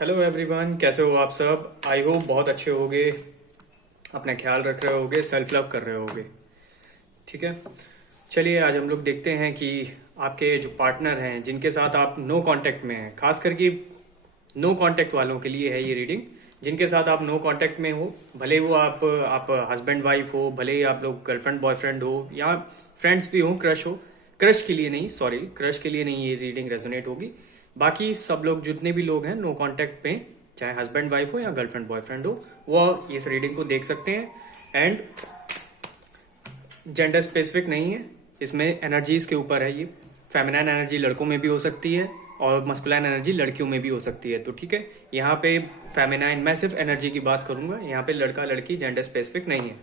Hello everyone, कैसे हो आप सब। आई होप बहुत अच्छे होगे, अपना ख्याल रख रहे होगे, सेल्फ लव कर रहे होगे। ठीक है, चलिए आज हम लोग देखते हैं कि आपके जो पार्टनर हैं जिनके साथ आप नो कांटेक्ट में हैं, खास करके नो कांटेक्ट वालों के लिए है ये रीडिंग। जिनके साथ आप नो कांटेक्ट में हो, भले वो आप हस्बैंड वाइफ हो, भले ही आप लोग गर्लफ्रेंड बॉयफ्रेंड हो या फ्रेंड्स भी हो, क्रश हो। क्रश के लिए नहीं, सॉरी, क्रश के लिए नहीं ये रीडिंग रेजोनेट होगी। बाकी सब लोग, जितने भी लोग हैं नो कांटेक्ट में, चाहे हस्बैंड वाइफ हो या गर्लफ्रेंड बॉयफ्रेंड हो, वो इस रीडिंग को देख सकते हैं। एंड जेंडर स्पेसिफिक नहीं है, इसमें एनर्जीज के ऊपर है। ये फेमिनाइन एनर्जी लड़कों में भी हो सकती है और मस्कुलाइन एनर्जी लड़कियों में भी हो सकती है। तो ठीक है, यहाँ पे फेमिनाइन, मैं सिर्फ एनर्जी की बात करूंगा, यहाँ पे लड़का लड़की जेंडर स्पेसिफिक नहीं है।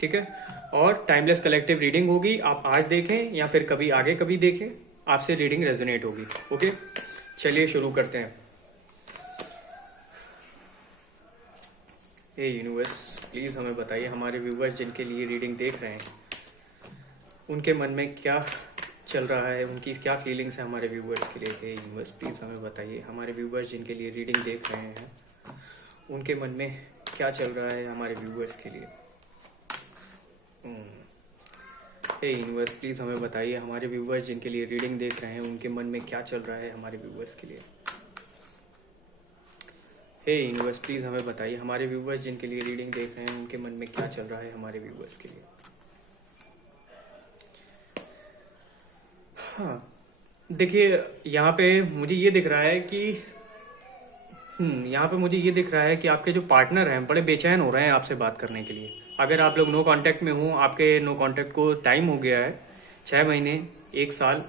ठीक है, और टाइमलेस कलेक्टिव रीडिंग होगी। आप आज देखें या फिर कभी आगे कभी देखें, आपसे रीडिंग रेजोनेट होगी। ओके, चलिए शुरू करते हैं। हे यूनिवर्स, प्लीज हमें बताइए, हमारे व्यूवर्स जिनके लिए रीडिंग देख रहे हैं उनके मन में क्या चल रहा है, उनकी क्या फीलिंग्स है हमारे व्यूवर्स के लिए। हे यूनिवर्स, प्लीज हमें बताइए, हमारे व्यूवर्स जिनके लिए रीडिंग देख रहे हैं उनके मन में क्या चल रहा है हमारे व्यूवर्स के लिए। हे यूनिवर्स, प्लीज हमें बताइए, हमारे व्यूवर्स जिनके लिए रीडिंग देख रहे हैं उनके मन में क्या चल रहा है हमारे व्यूवर्स के लिए। हे यूनिवर्स, प्लीज हमें बताइए, हमारे व्यूवर्स जिनके लिए रीडिंग देख रहे हैं उनके मन में क्या चल रहा है हमारे व्यूवर्स के लिए। हाँ, देखिए यहाँ पे मुझे ये दिख रहा है कि यहाँ पे मुझे ये दिख रहा है कि आपके जो पार्टनर हैं बड़े बेचैन हो रहे हैं आपसे बात करने के लिए। अगर आप लोग नो कांटेक्ट में हो, आपके नो कांटेक्ट को टाइम हो गया है 6 महीने, 1 साल,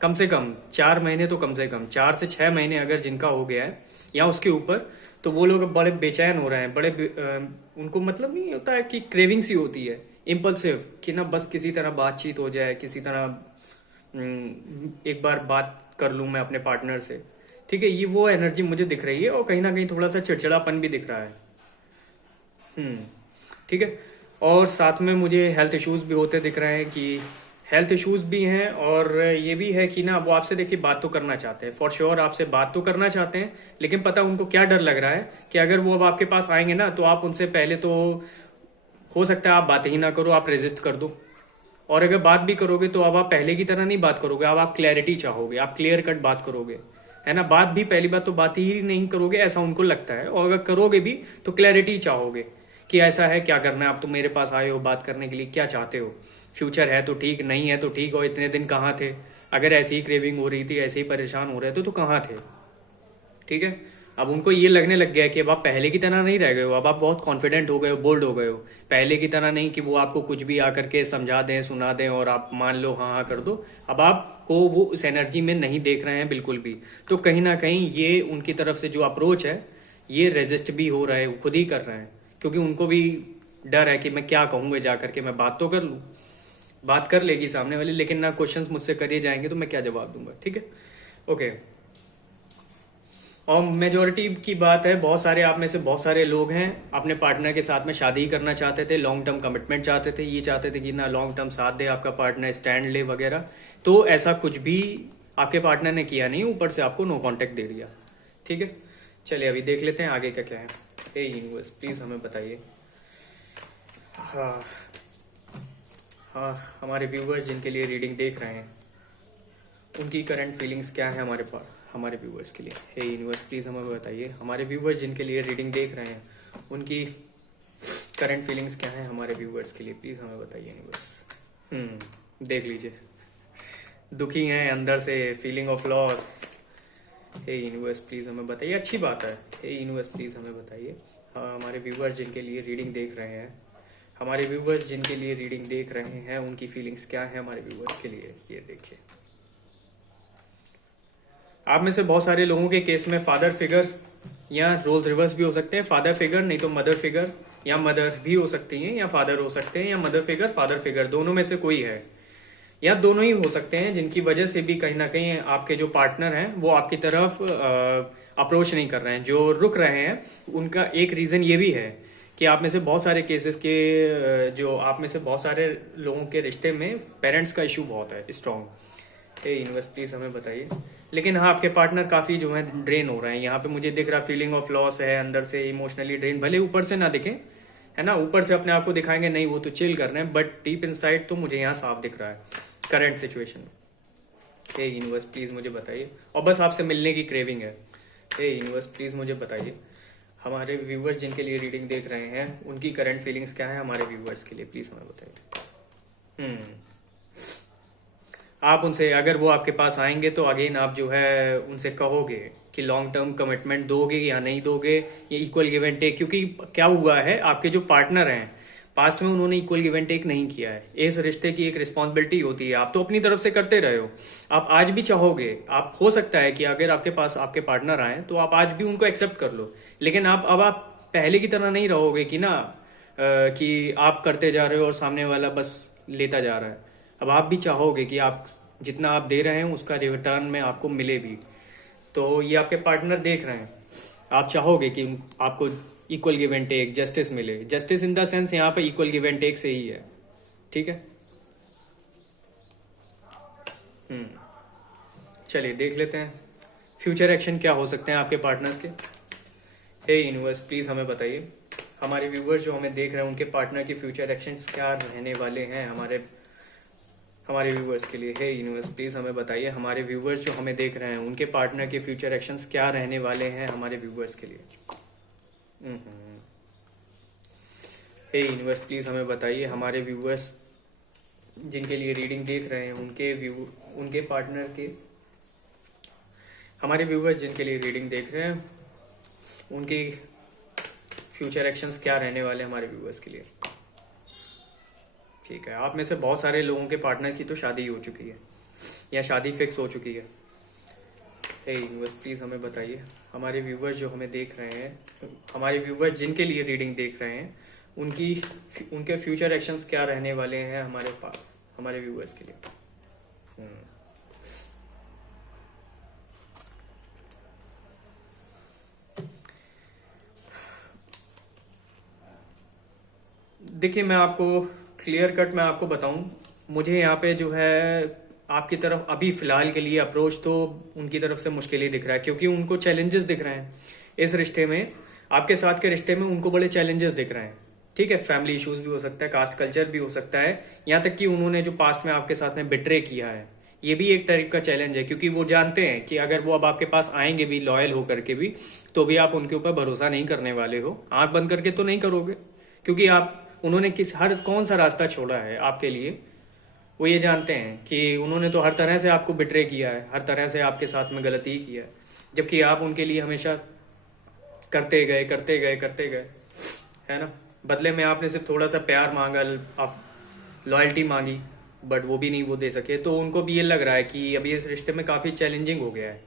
कम से कम 4 महीने, तो कम से कम 4 से 6 महीने अगर जिनका हो गया है या उसके ऊपर, तो वो लोग बड़े बेचैन हो रहे हैं। उनको मतलब नहीं होता है कि क्रेविंग सी होती है, इम्पल्सिव, कि ना बस किसी तरह बातचीत हो जाए, किसी तरह एक बार बात कर लूँ मैं अपने पार्टनर से। ठीक है, ये वो एनर्जी मुझे दिख रही है और कहीं ना कहीं थोड़ा सा चिड़चिड़ापन भी दिख रहा है। ठीक है, और साथ में मुझे हेल्थ इश्यूज भी होते दिख रहे हैं, कि हेल्थ इश्यूज भी हैं। और ये भी है कि ना वो आपसे देखिए बात तो करना चाहते हैं, फॉर श्योर आपसे बात तो करना चाहते हैं, लेकिन पता उनको क्या डर लग रहा है कि अगर वो अब आपके पास आएंगे ना तो आप उनसे पहले तो हो सकता है आप बात ही ना करो, आप रेजिस्ट कर दो। और अगर बात भी करोगे तो अब आप पहले की तरह नहीं बात करोगे, अब आप क्लैरिटी चाहोगे, आप क्लियर कट बात करोगे, है ना। बात भी पहली बात तो बात ही नहीं करोगे, ऐसा उनको लगता है। और अगर करोगे भी तो क्लैरिटी चाहोगे कि ऐसा है, क्या करना है, आप तो मेरे पास आए हो बात करने के लिए, क्या चाहते हो, फ्यूचर है तो ठीक, नहीं है तो ठीक, और इतने दिन कहाँ थे, अगर ऐसी ही क्रेविंग हो रही थी, ऐसे ही परेशान हो रहे थे तो कहाँ थे। ठीक है, अब उनको ये लगने लग गया है कि अब आप पहले की तरह नहीं रह गए हो, अब आप बहुत कॉन्फिडेंट हो गए हो, बोल्ड हो गए हो। पहले की तरह नहीं कि वो आपको कुछ भी आकर के समझा दें, सुना दें और आप मान लो हाँ हाँ कर दो। अब आपको वो उस एनर्जी में नहीं देख रहे हैं बिल्कुल भी। तो कहीं ना कहीं ये उनकी तरफ से जो अप्रोच है ये रेजिस्ट भी हो रहा है, वो खुद ही कर रहे हैं, क्योंकि उनको भी डर है कि मैं क्या कहूँगा जा करके, मैं बात तो कर लूँ, बात कर लेगी सामने वाली, लेकिन ना क्वेश्चंस मुझसे करे जाएंगे तो मैं क्या जवाब दूंगा। ठीक है, ओके। और मेजोरिटी की बात है, बहुत सारे आप में से बहुत सारे लोग हैं अपने पार्टनर के साथ में शादी करना चाहते थे, लॉन्ग टर्म कमिटमेंट चाहते थे, ये चाहते थे कि ना लॉन्ग टर्म साथ दे आपका पार्टनर, स्टैंड ले वगैरह। तो ऐसा कुछ भी आपके पार्टनर ने किया नहीं, ऊपर से आपको नो कांटेक्ट दे दिया। ठीक है, चलिए अभी देख लेते हैं आगे का क्या है। हे यूनिवर्स, प्लीज हमें बताइए। हाँ हाँ, हमारे व्यूवर्स जिनके लिए रीडिंग देख रहे हैं उनकी करंट फीलिंग्स क्या है हमारे व्यूवर्स के लिए। हे यूनिवर्स, प्लीज हमें बताइए, हमारे व्यूवर्स जिनके लिए रीडिंग देख रहे हैं उनकी करंट फीलिंग्स क्या है हमारे व्यूवर्स के लिए, प्लीज हमें बताइए यूनिवर्स। देख लीजिए, दुखी हैं अंदर से, फीलिंग ऑफ लॉस। हे यूनिवर्स, प्लीज हमें बताइए, अच्छी बात है। हे यूनिवर्स, प्लीज हमें बताइए, हाँ, हमारे व्यूवर्स जिनके लिए रीडिंग देख रहे हैं, हमारे व्यूवर्स जिनके लिए रीडिंग देख रहे हैं उनकी फीलिंग्स क्या है हमारे व्यूवर्स के लिए। ये देखिए, आप में से बहुत सारे लोगों के केस में फादर फिगर या रोल्स रिवर्स भी हो सकते हैं। फादर फिगर नहीं तो मदर फिगर, या मदर भी हो सकती हैं या फादर हो सकते हैं, या मदर फिगर फादर फिगर, दोनों में से कोई है, या दोनों ही हो सकते हैं, जिनकी वजह से भी कहीं ना कहीं आपके जो पार्टनर हैं वो आपकी तरफ अप्रोच नहीं कर रहे हैं, जो रुक रहे हैं। उनका एक रीजन ये भी है कि आप में से बहुत सारे केसेस के जो आप में से बहुत सारे लोगों के रिश्ते में पेरेंट्स का इशू बहुत है स्ट्रॉन्ग। हे यूनिवर्स, प्लीज हमें बताइए, लेकिन हाँ आपके पार्टनर काफ़ी जो है ड्रेन हो रहे हैं। यहाँ पे मुझे दिख रहा फीलिंग ऑफ लॉस है, अंदर से इमोशनली ड्रेन, भले ऊपर से ना दिखे, है ना, ऊपर से अपने आप को दिखाएंगे नहीं वो तो चिल कर रहे हैं, बट डीप इनसाइड तो मुझे यहाँ साफ दिख रहा है करंट सिचुएशन में। हे यूनिवर्स प्लीज़ मुझे बताइए, और बस आपसे मिलने की क्रेविंग है। हे यूनिवर्स प्लीज़ मुझे बताइए हमारे व्यूवर्स जिनके लिए रीडिंग देख रहे हैं उनकी करंट फीलिंग्स क्या है हमारे व्यूवर्स के लिए, प्लीज़ हमें बताइए। आप उनसे अगर वो आपके पास आएंगे तो अगेन आप जो है उनसे कहोगे कि लॉन्ग टर्म कमिटमेंट दोगे या नहीं दोगे, ये इक्वल गिव एंड टेक, क्योंकि क्या हुआ है आपके जो पार्टनर हैं पास्ट में उन्होंने इक्वल गिव एंड टेक नहीं किया है। इस रिश्ते की एक रिस्पॉन्सिबिलिटी होती है, आप तो अपनी तरफ से करते रहे हो, आप आज भी चाहोगे, आप हो सकता है कि अगर आपके पास आपके पार्टनर आए तो आप आज भी उनको एक्सेप्ट कर लो, लेकिन आप पहले की तरह नहीं रहोगे कि ना कि आप करते जा रहे हो और सामने वाला बस लेता जा रहा है। अब आप भी चाहोगे कि आप जितना आप दे रहे हैं उसका रिटर्न में आपको मिले भी, तो ये आपके पार्टनर देख रहे हैं, आप चाहोगे कि आपको equal give and take, justice मिले। जस्टिस इन द सेंस यहाँ पे इक्वल गिव एंड टेक से ही है, ठीक है। चलिए देख लेते हैं फ्यूचर एक्शन क्या हो सकते हैं आपके पार्टनर्स के। हे यूनिवर्स प्लीज़ हमें बताइए हमारे व्यूवर्स जो हमें देख रहे हैं उनके पार्टनर के फ्यूचर एक्शंस क्या रहने वाले हैं हमारे व्यूवर्स के लिए। हे यूनिवर्स प्लीज़ हमें बताइए हमारे व्यूवर्स जो हमें देख रहे हैं उनके पार्टनर के फ्यूचर एक्शंस क्या रहने वाले हैं हमारे व्यूवर्स के लिए। हे यूनिवर्स प्लीज़ हमें बताइए हमारे व्यूवर्स जिनके लिए रीडिंग देख रहे हैं उनके पार्टनर के, हमारे व्यूवर्स जिनके लिए रीडिंग देख रहे हैं उनके फ्यूचर एक्शंस क्या रहने वाले हैं हमारे व्यूवर्स के लिए। ठीक है, आप में से बहुत सारे लोगों के पार्टनर की तो शादी हो चुकी है या शादी फिक्स हो चुकी है। हे यूनिवर्स प्लीज़ हमें बताइए हमारे व्यूवर्स जो हमें देख रहे हैं, हमारे व्यूवर्स जिनके लिए रीडिंग देख रहे हैं उनके फ्यूचर एक्शंस क्या रहने वाले हैं हमारे व्यूवर्स के लिए। देखिए मैं आपको क्लियर कट मैं आपको बताऊं, मुझे यहाँ पे जो है आपकी तरफ अभी फिलहाल के लिए अप्रोच तो उनकी तरफ से मुश्किल ही दिख रहा है, क्योंकि उनको चैलेंजेस दिख रहे हैं इस रिश्ते में, आपके साथ के रिश्ते में उनको बड़े चैलेंजेस दिख रहे हैं। ठीक है, फैमिली इश्यूज भी हो सकता है, कास्ट कल्चर भी हो सकता है, यहाँ तक कि उन्होंने जो पास्ट में आपके साथ में बिट्रे किया है ये भी एक टाइप का चैलेंज है, क्योंकि वो जानते हैं कि अगर वो अब आपके पास आएंगे भी लॉयल होकर के भी तो भी आप उनके ऊपर भरोसा नहीं करने वाले हो, आंख बंद करके तो नहीं करोगे, क्योंकि उन्होंने कौन सा रास्ता छोड़ा है आपके लिए, वो ये जानते हैं कि उन्होंने तो हर तरह से आपको बिट्रे किया है, हर तरह से आपके साथ में गलती ही किया है, जबकि आप उनके लिए हमेशा करते गए, है ना। बदले में आपने सिर्फ थोड़ा सा प्यार मांगा, आप लॉयल्टी मांगी, बट वो भी नहीं वो दे सके, तो उनको भी ये लग रहा है कि अभी इस रिश्ते में काफ़ी चैलेंजिंग हो गया है।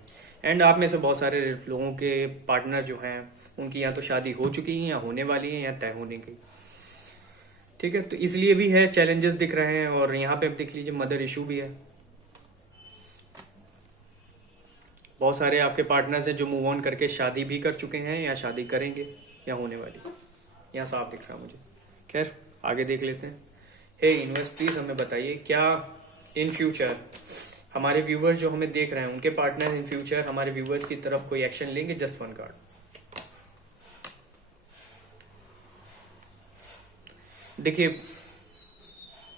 एंड आप में से बहुत सारे लोगों के पार्टनर जो हैं उनकी या तो शादी हो चुकी है या होने वाली है या तय होने की। ठीक है, तो इसलिए भी है चैलेंजेस दिख रहे हैं, और यहाँ पे अब देख लीजिए मदर इशू भी है। बहुत सारे आपके पार्टनर्स हैं जो मूव ऑन करके शादी भी कर चुके हैं या शादी करेंगे या होने वाली, यहाँ साफ दिख रहा मुझे। खैर आगे देख लेते हैं। हे यूनिवर्स प्लीज हमें बताइए क्या इन फ्यूचर हमारे व्यूवर्स जो हमें देख रहे हैं उनके पार्टनर इन फ्यूचर हमारे व्यूवर्स की तरफ कोई एक्शन लेंगे। Just one card. देखिए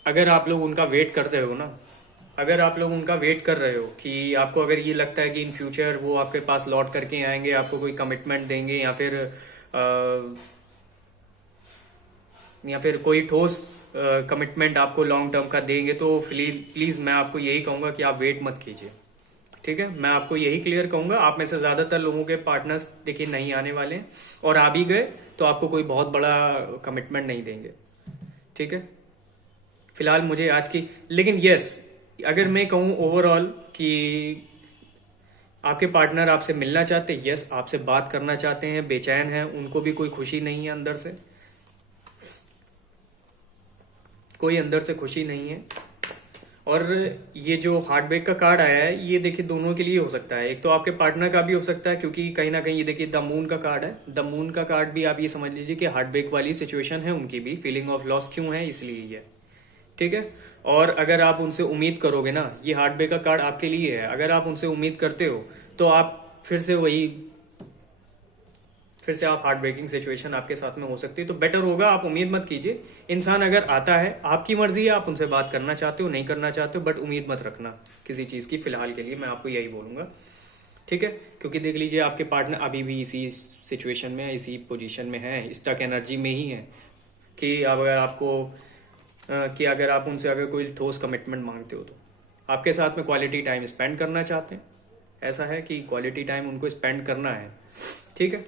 अगर आप लोग उनका वेट कर रहे हो ना, अगर आप लोग उनका वेट कर रहे हो कि आपको अगर ये लगता है कि इन फ्यूचर वो आपके पास लौट करके आएंगे, आपको कोई कमिटमेंट देंगे या फिर कोई ठोस कमिटमेंट आपको लॉन्ग टर्म का देंगे, तो प्लीज़ मैं आपको यही कहूँगा कि आप वेट मत कीजिए। ठीक है, मैं आपको यही क्लियर कहूँगा। आप में से ज़्यादातर लोगों के पार्टनर्स देखिए नहीं आने वाले हैं, और आ भी गए तो आपको कोई बहुत बड़ा कमिटमेंट नहीं देंगे। ठीक है, फिलहाल मुझे आज की, लेकिन यस अगर मैं कहूँ ओवरऑल कि आपके पार्टनर आपसे मिलना चाहते हैं, यस आपसे बात करना चाहते हैं, बेचैन हैं, उनको भी कोई खुशी नहीं है अंदर से, कोई अंदर से खुशी नहीं है। और ये जो हार्ट ब्रेक का कार्ड आया है ये देखिए दोनों के लिए हो सकता है, एक तो आपके पार्टनर का भी हो सकता है, क्योंकि कहीं ना कहीं ये देखिए द मून का कार्ड है। द मून का कार्ड भी आप ये समझ लीजिए कि हार्ट ब्रेक वाली सिचुएशन है उनकी भी, फीलिंग ऑफ लॉस क्यों है इसलिए है। ठीक है। और अगर आप उनसे उम्मीद करोगे ना, ये हार्ट ब्रेक का कार्ड आपके लिए है, अगर आप उनसे उम्मीद करते हो तो आप फिर से आप हार्ट ब्रेकिंग सिचुएशन आपके साथ में हो सकती है। तो बेटर होगा आप उम्मीद मत कीजिए। इंसान अगर आता है, आपकी मर्जी है, आप उनसे बात करना चाहते हो नहीं करना चाहते हो, बट उम्मीद मत रखना किसी चीज़ की फिलहाल के लिए, मैं आपको यही बोलूँगा, ठीक है। क्योंकि देख लीजिए आपके पार्टनर अभी भी इसी सिचुएशन में, इसी पोजीशन में है, स्टक एनर्जी में ही है कि अगर आप उनसे अगर कोई ठोस कमिटमेंट मांगते हो तो आपके साथ में क्वालिटी टाइम स्पेंड करना चाहते हैं। ऐसा है कि क्वालिटी टाइम उनको स्पेंड करना है, ठीक है।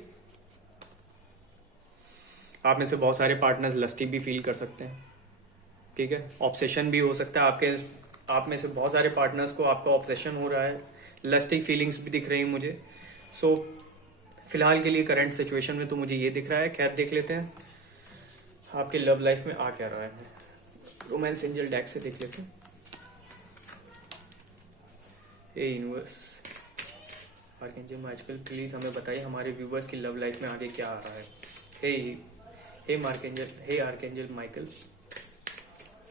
आप में से बहुत सारे पार्टनर्स लस्टी भी फील कर सकते हैं, ठीक है। ऑब्सेशन भी हो सकता है आप में से बहुत सारे पार्टनर्स को आपका ऑब्सेशन हो रहा है, लस्टिक फीलिंग्स भी दिख रही हैं मुझे। सो फिलहाल के लिए करंट सिचुएशन में तो मुझे ये दिख रहा है। खैर देख लेते हैं आपके लव लाइफ में आ क्या रहा है। रोमांस एंजल डेक से देख लेते हैं। हे यूनिवर्स, आर्कएंजल माइकल प्लीज हमें बताइए हमारे व्यूवर्स की लव लाइफ में आगे क्या आ रहा है। हे आर्कएंजल माइकल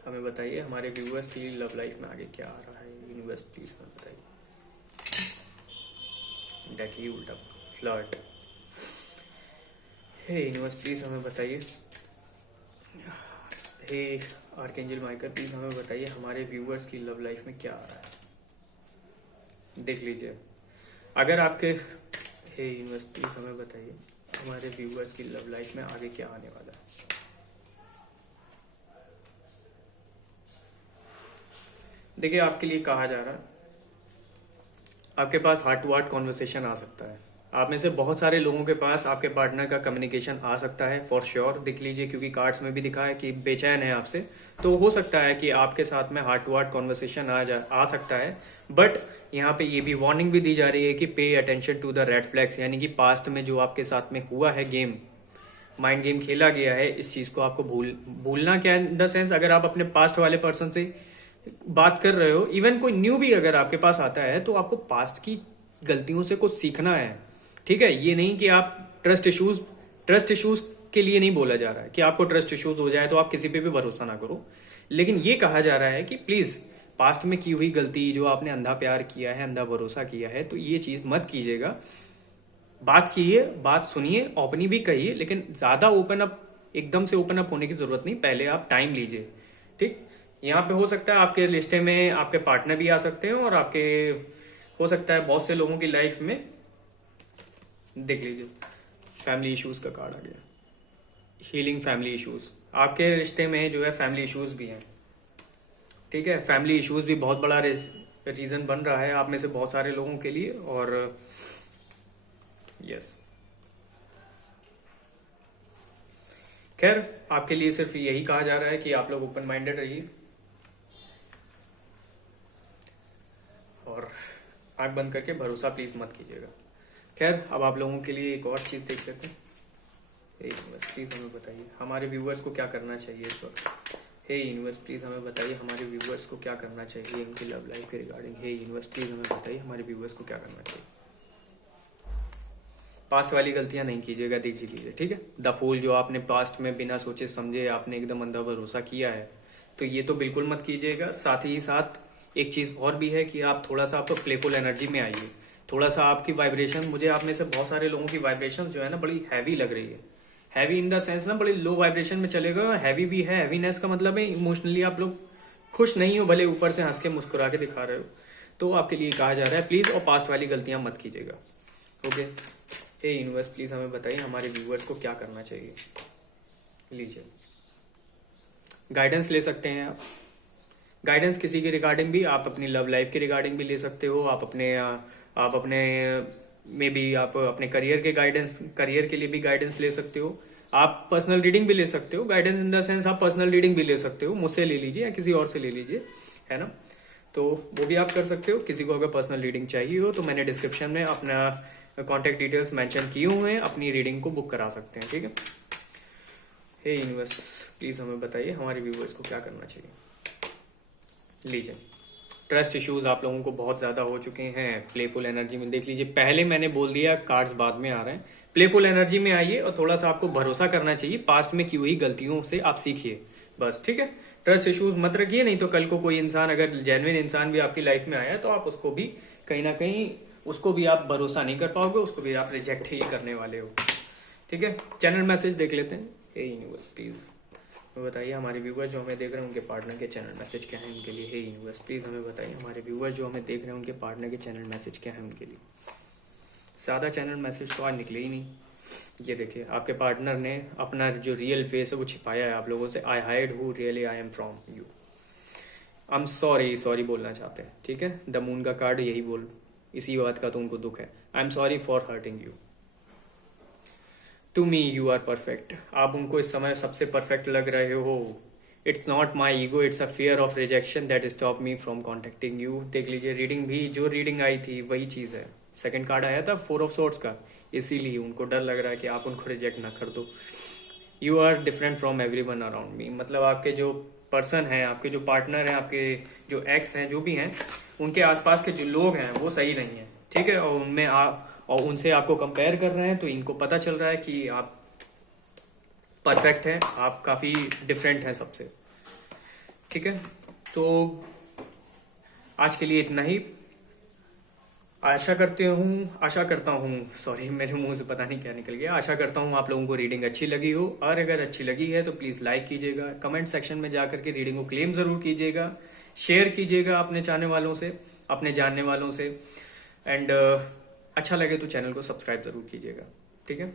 हमें बताइए हमारे व्यूवर्स की लव लाइफ में आगे क्या आ रहा है। यूनिवर्स प्लीज हमें बताइए। डेक ही उल्टा फ्लर्ट। हे यूनिवर्स प्लीज हमें बताइए। हे आर्कएंजल माइकल प्लीज हमें बताइए हमारे व्यूवर्स की लव लाइफ में क्या आ रहा है। देख लीजिए अगर आपके, हे यूनिवर्स प्लीज हमें बताइए हमारे व्यूवर्स की लव लाइफ में आगे क्या आने वाला है। देखिए आपके लिए कहा जा रहा है आपके पास हार्ट टू हार्ट कॉन्वर्सेशन आ सकता है। आप में से बहुत सारे लोगों के पास आपके पार्टनर का कम्युनिकेशन आ सकता है फॉर श्योर। देख लीजिए क्योंकि कार्ड्स में भी दिखा है कि बेचैन है आपसे, तो हो सकता है कि आपके साथ में हार्ट टू हार्ट कॉन्वर्सेशन आ सकता है। बट यहाँ पे ये भी वार्निंग भी दी जा रही है कि pay attention to the red flags, यानी कि पास्ट में जो आपके साथ में हुआ है गेम, माइंड गेम खेला गया है, इस चीज़ को आपको भूलना क्या इन द सेंस, अगर आप अपने पास्ट वाले पर्सन से बात कर रहे हो, इवन कोई न्यू भी अगर आपके पास आता है तो आपको पास्ट की गलतियों से कुछ सीखना है, ठीक है। ये नहीं कि आप ट्रस्ट इश्यूज के लिए नहीं बोला जा रहा है कि आपको ट्रस्ट इश्यूज हो जाए तो आप किसी पे भी भरोसा ना करो, लेकिन ये कहा जा रहा है कि प्लीज पास्ट में की हुई गलती, जो आपने अंधा प्यार किया है, अंधा भरोसा किया है, तो ये चीज मत कीजिएगा। बात कीजिए, बात सुनिए, ओपनली भी कहिए, लेकिन ज्यादा ओपन अप, एकदम से ओपन अप होने की जरूरत नहीं, पहले आप टाइम लीजिए, ठीक। यहाँ पे हो सकता है आपके रिश्ते में आपके पार्टनर भी आ सकते हैं और आपके हो सकता है बहुत से लोगों की लाइफ में, देख लीजिए फैमिली इश्यूज का कार्ड आ गया, हीलिंग फैमिली इश्यूज। आपके रिश्ते में जो है फैमिली इश्यूज भी हैं, ठीक है। फैमिली इश्यूज भी बहुत बड़ा रीजन बन रहा है आप में से बहुत सारे लोगों के लिए। और यस, खैर आपके लिए सिर्फ यही कहा जा रहा है कि आप लोग ओपन माइंडेड रहिए और आंख बंद करके भरोसा प्लीज मत कीजिएगा। खैर अब आप लोगों के लिए एक और चीज देख लेते हैं। यूनिवर्स प्लीज हमें बताइए हमारे व्यूवर्स को क्या करना चाहिए इस वक्त। हे यूनिवर्स प्लीज हमें बताइए हमारे व्यूवर्स को क्या करना चाहिए इनकी लव लाइफ के रिगार्डिंग। हे यूनिवर्स प्लीज हमें बताइए हमारे व्यूवर्स को क्या करना चाहिए। पास्ट वाली गलतियां नहीं कीजिएगा, देख लीजिए, ठीक है। द फूल, जो आपने पास्ट में बिना सोचे समझे आपने एकदम अंधा भरोसा किया है, तो ये तो बिल्कुल मत कीजिएगा। साथ ही साथ एक चीज और भी है कि आप थोड़ा सा आपको प्लेफुल एनर्जी में आइए, थोड़ा सा आपकी वाइब्रेशन, मुझे आप में से बहुत सारे लोगों की वाइब्रेशन जो है ना बड़ी हैवी लग रही है। हैवी इन द सेंस ना बड़ी लो वाइब्रेशन में चले गए, हैवी भी है। हैवीनेस का मतलब है इमोशनली आप लोग खुश नहीं हो, भले ऊपर से हंस के मुस्कुरा के दिखा रहे हो, तो आपके लिए कहा जा रहा है प्लीज, और पास्ट वाली गलतियां मत कीजिएगा, ओके। हे यूनिवर्स प्लीज हमें बताइए हमारे व्यूवर्स को क्या करना चाहिए। लीजिए गाइडेंस ले सकते हैं आप, गाइडेंस किसी के रिगार्डिंग भी, आप अपनी लव लाइफ के रिगार्डिंग भी ले सकते हो, आप अपने में भी आप अपने करियर के गाइडेंस, करियर के लिए भी गाइडेंस ले सकते हो। आप पर्सनल रीडिंग भी ले सकते हो, गाइडेंस इन द सेंस आप पर्सनल रीडिंग भी ले सकते हो, मुझसे ले लीजिए या किसी और से ले लीजिए, है ना। तो वो भी आप कर सकते हो। किसी को अगर पर्सनल रीडिंग चाहिए हो तो मैंने डिस्क्रिप्शन में अपना कॉन्टैक्ट डिटेल्स मेंशन किए हुए हैं, अपनी रीडिंग को बुक करा सकते हैं, ठीक है। हे यूनिवर्स प्लीज हमें बताइए हमारे व्यूवर्स को क्या करना चाहिए। लीजिए ट्रस्ट इश्यूज आप लोगों को बहुत ज्यादा हो चुके हैं प्लेफुल एनर्जी में, देख लीजिए पहले मैंने बोल दिया, कार्ड्स बाद में आ रहे हैं। प्लेफुल एनर्जी में आइए और थोड़ा सा आपको भरोसा करना चाहिए, पास्ट में की हुई गलतियों से आप सीखिए बस, ठीक है। ट्रस्ट इश्यूज मत रखिए, नहीं तो कल को कोई इंसान, अगर जेन्युइन इंसान भी आपकी लाइफ में आया तो आप उसको भी कहीं ना कहीं उसको भी आप भरोसा नहीं कर पाओगे, उसको भी आप रिजेक्ट ही करने वाले हो। ठीक है, चैनल मैसेज देख लेते हैं। हे यूनिवर्स प्लीज बताइए हमारे व्यूवर्स जो हमें देख रहे हैं उनके पार्टनर के चैनल मैसेज क्या है उनके लिए। हे यूनिवर्स प्लीज हमें बताइए हमारे व्यूवर्स जो हमें देख रहे हैं उनके पार्टनर के चैनल मैसेज क्या है उनके लिए। सादा चैनल मैसेज तो आज निकले ही नहीं। ये देखिए आपके पार्टनर ने अपना जो रियल फेस है वो छिपाया है आप लोगों से। आई hide who really I am from you. I am sorry बोलना चाहते हैं। ठीक है, द मून का कार्ड यही बोल, इसी बात का तो उनको दुख है। I am sorry for hurting you. To me you are perfect. आप उनको इस समय सबसे परफेक्ट लग रहे हो। It's not my ego, it's a fear of rejection that stop me from contacting you. देख लीजिए रीडिंग भी, जो रीडिंग आई थी वही चीज है। सेकंड कार्ड आया था 4 ऑफ सोर्ड्स का, इसीलिए उनको डर लग रहा है कि आप उनको रिजेक्ट ना कर दो। You are different from everyone around me. मतलब आपके जो पर्सन हैं, आपके जो पार्टनर हैं, आपके जो एक्स हैं, जो भी हैं, उनके आसपास के जो लोग हैं वो सही नहीं है। ठीक है, और उनमें आप और उनसे आपको कंपेयर कर रहे हैं, तो इनको पता चल रहा है कि आप परफेक्ट हैं, आप काफी डिफरेंट हैं सबसे। ठीक है, तो आज के लिए इतना ही। आशा करता हूँ सॉरी मेरे मुंह से पता नहीं क्या निकल गया। आशा करता हूँ आप लोगों को रीडिंग अच्छी लगी हो, और अगर अच्छी लगी है तो प्लीज लाइक कीजिएगा, कमेंट सेक्शन में जाकर के रीडिंग को क्लेम जरूर कीजिएगा, शेयर कीजिएगा अपने चाहने वालों से, अपने जानने वालों से, एंड अच्छा लगे तो चैनल को सब्सक्राइब जरूर कीजिएगा। ठीक है,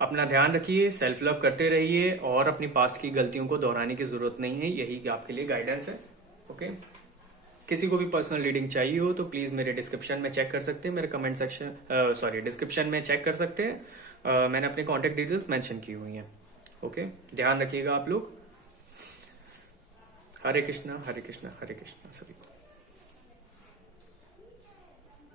अपना ध्यान रखिए, सेल्फ लव करते रहिए, और अपनी पास्ट की गलतियों को दोहराने की जरूरत नहीं है, यही आपके लिए गाइडेंस है। ओके, किसी को भी पर्सनल रीडिंग चाहिए हो तो प्लीज मेरे डिस्क्रिप्शन में चेक कर सकते हैं, मेरे कमेंट सेक्शन डिस्क्रिप्शन में चेक कर सकते हैं। मैंने अपने कॉन्टेक्ट डिटेल्स मेंशन की हुई हैं। ओके, ध्यान रखिएगा आप लोग। हरे कृष्णा हरे कृष्णा हरे कृष्णा सभी को।